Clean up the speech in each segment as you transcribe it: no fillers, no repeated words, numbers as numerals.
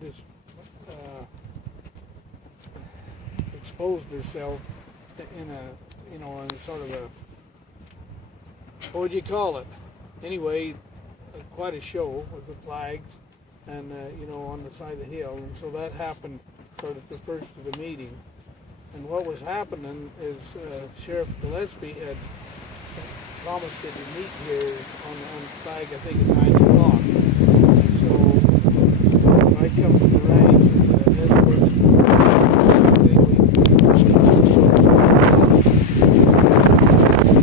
this exposed herself in a, in a sort of a, what would you call it? Anyway, quite a show with the flags and, on the side of the hill. And so that happened sort of the first of the meeting. And what was happening is Sheriff Gillespie had promised that he'd meet here on the flag, I think at 9 o'clock. So when I come to the range, the escorts,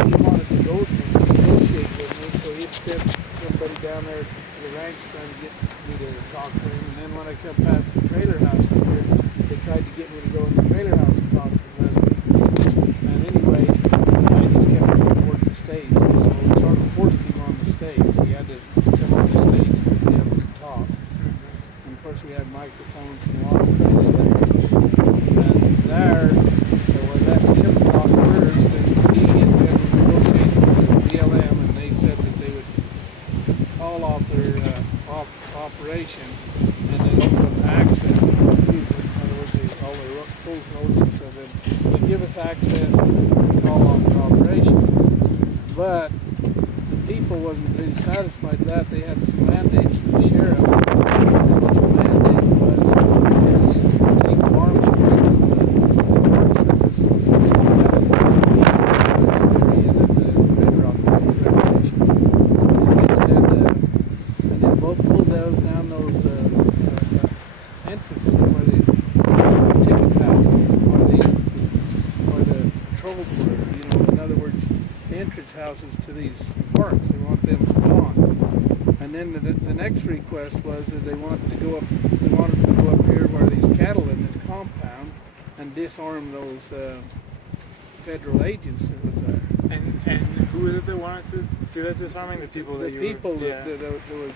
he wanted to go to negotiate with me, so he'd sent somebody down there to the ranch trying to get me to talk to him. And then when I come past the trailer house up here, they tried to get me to go in the trailer house and talk to Leslie. And anyway, I just kept going towards the stage. So it sort of forced him on the stage. He had to come on the stage to be able to talk. And of course we had microphones and a lot of things there. And there, when that 10 o'clock first, and he had been negotiating with the BLM, and they said that they would call off their operation and then open access. All their full notice of them. They give us access to call off the operation. But the people wasn't really satisfied with that. They had some mandates from the sheriff. And what the mandate was to take arms away from the Park Service. The Red Rock Recreation. And they said, and then both bulldozed down those entrances where they in other words, the entrance houses to these parks. They want them gone. And then the next request was that they wanted to go up. They wanted to go up here where these cattle in this compound and disarm those federal agents that was there. And who is it that wanted to do that disarming? The people that the people that was.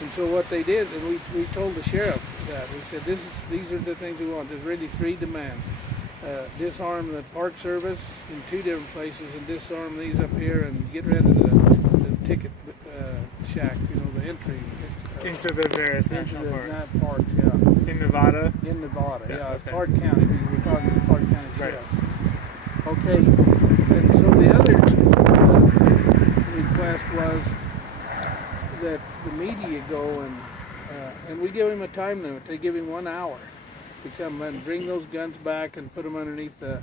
And so what they did, and we told the sheriff that we said these are the things we want. There's really 3 demands. Disarm the Park Service in 2 different places and disarm these up here and get rid of the ticket shack, the entry. Into the various national parks. Park, yeah. In Nevada? In Nevada, yeah. Okay. Clark County. We're talking about Clark County Sheriff. Right. Okay, and so the other request was that the media go and we give him a time limit. They give him 1 hour. To come and bring those guns back and put them underneath the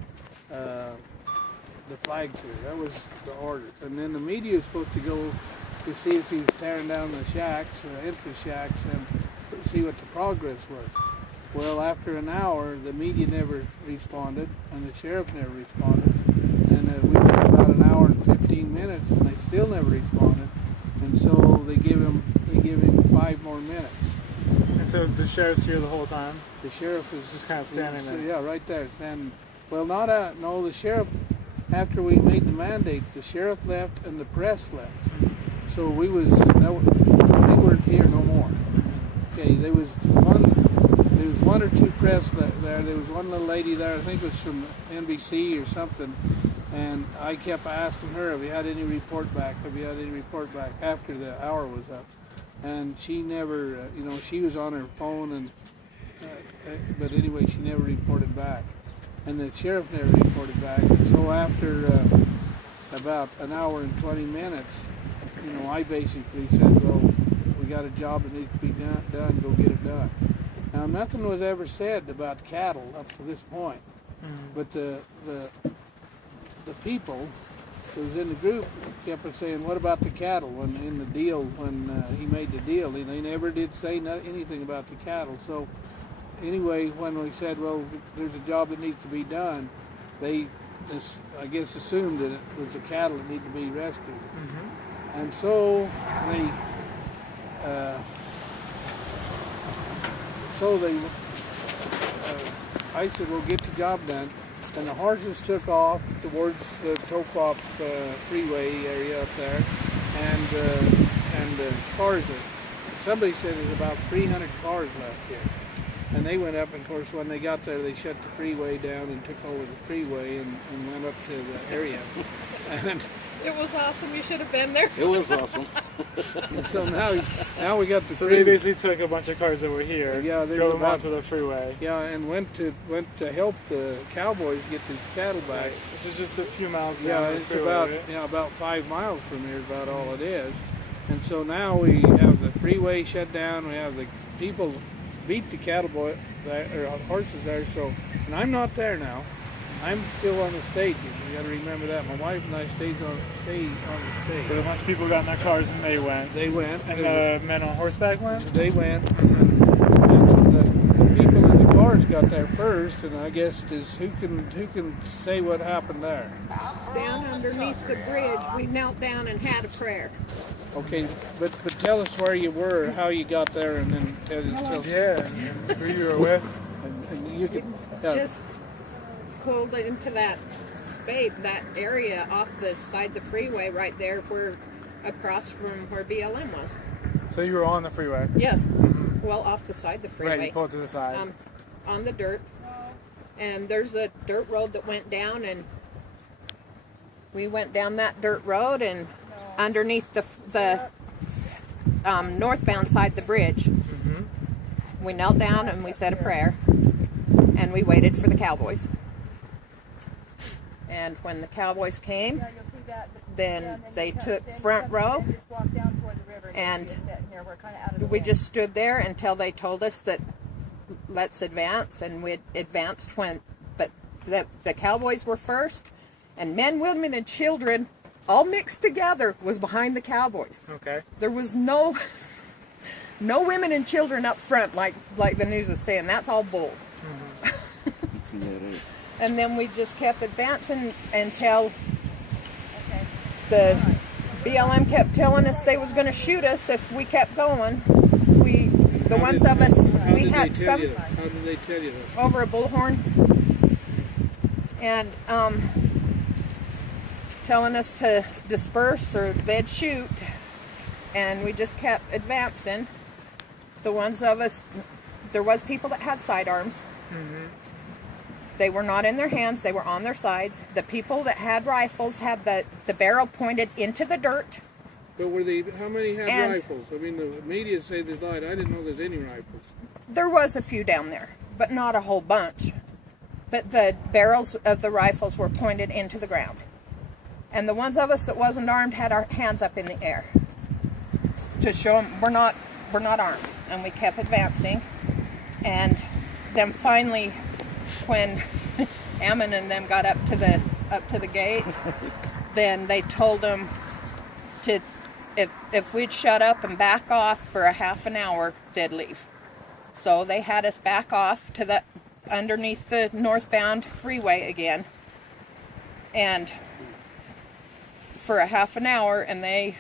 flags here. That was the order. And then the media was supposed to go to see if he was tearing down the shacks, entry shacks, and see what the progress was. Well, after an hour, the media never responded, and the sheriff never responded. And we went about an hour and 15 minutes, and they still never responded. And so they gave him 5 more minutes. And so the sheriff's here the whole time? The sheriff is just kind of standing there? Yeah, right there. And, well, not out. No, the sheriff, after we made the mandate, the sheriff left and the press left. So they weren't here no more. Okay, there was 1 or 2 press there. There was one little lady there, I think it was from NBC or something. And I kept asking her, have you had any report back? Have you had any report back after the hour was up? And she never, she was on her phone, and but anyway, she never reported back. And the sheriff never reported back. And so after about an hour and 20 minutes, I basically said, well, we got a job that needs to be done, go get it done. Now, nothing was ever said about cattle up to this point. But the people who was in the group kept on saying, what about the cattle? When in the deal, when he made the deal, they never did say anything about the cattle. So anyway, when we said, well, there's a job that needs to be done, they, I guess, assumed that it was the cattle that needed to be rescued. And so I said, well, get the job done. And the horses took off towards the Tocop freeway area up there, and the cars. Somebody said there's about 300 cars left here. And they went up, and of course, when they got there, they shut the freeway down and took over the freeway and went up to the area. And It was awesome. You should have been there. It was awesome. so now we got the So freeway. they basically took a bunch of cars that were here, Yeah, they drove were them about- onto the freeway. Yeah, and went to help the cowboys get the cattle back. Which is just a few miles down Yeah, the it's freeway, about right? about 5 miles from here is about all it is. And so now we have the freeway shut down. We have the people beat the cattle boy or horses there. So, and I'm not there now. I'm still on the stage. You got to remember that. My wife and I stay on the So a stage. bunch of people got in their cars and they went. They went. And the men on horseback went? They went, and the people in the cars got there first, and I guess is who can say what happened there? Down underneath the bridge, we knelt down and had a prayer. Okay, but tell us where you were, how you got there, and then tell Yeah, and who you were with? and you could Just pulled into that space, that area off the side of the freeway right there, where across from where BLM was. So you were on the freeway. Yeah. Well, off the side of the freeway. Right, you pulled to the side. On the dirt. And there's a dirt road that went down, and we went down that dirt road and underneath the northbound side of the bridge. We knelt down and we said a prayer, and we waited for the cowboys. And when the cowboys came, then they took front row, and we just stood there until they told us that let's advance, and we advanced but the cowboys were first, and men, women, and children all mixed together was behind the cowboys. Okay. There was no women and children up front like the news was saying. That's all bull. Yeah, it is. And then we just kept advancing until the BLM kept telling us they was going to shoot us if we kept going. The ones of us, we had some How did they tell you that? over a bullhorn, and telling us to disperse or they'd shoot, and we just kept advancing. The ones of us, there was people that had sidearms. They were not in their hands, they were on their sides. The people that had rifles had the barrel pointed into the dirt. But how many had And- rifles? I mean, the media say they lied. I didn't know there's any rifles. There was a few down there, but not a whole bunch. But the barrels of the rifles were pointed into the ground. And the ones of us that wasn't armed had our hands up in the air to show them we're not armed. And we kept advancing. And then finally, when Ammon and them got up to the gate, then they told them to if we'd shut up and back off for a half an hour, they'd leave. So they had us back off to the underneath the northbound freeway again, and for a half an hour, and they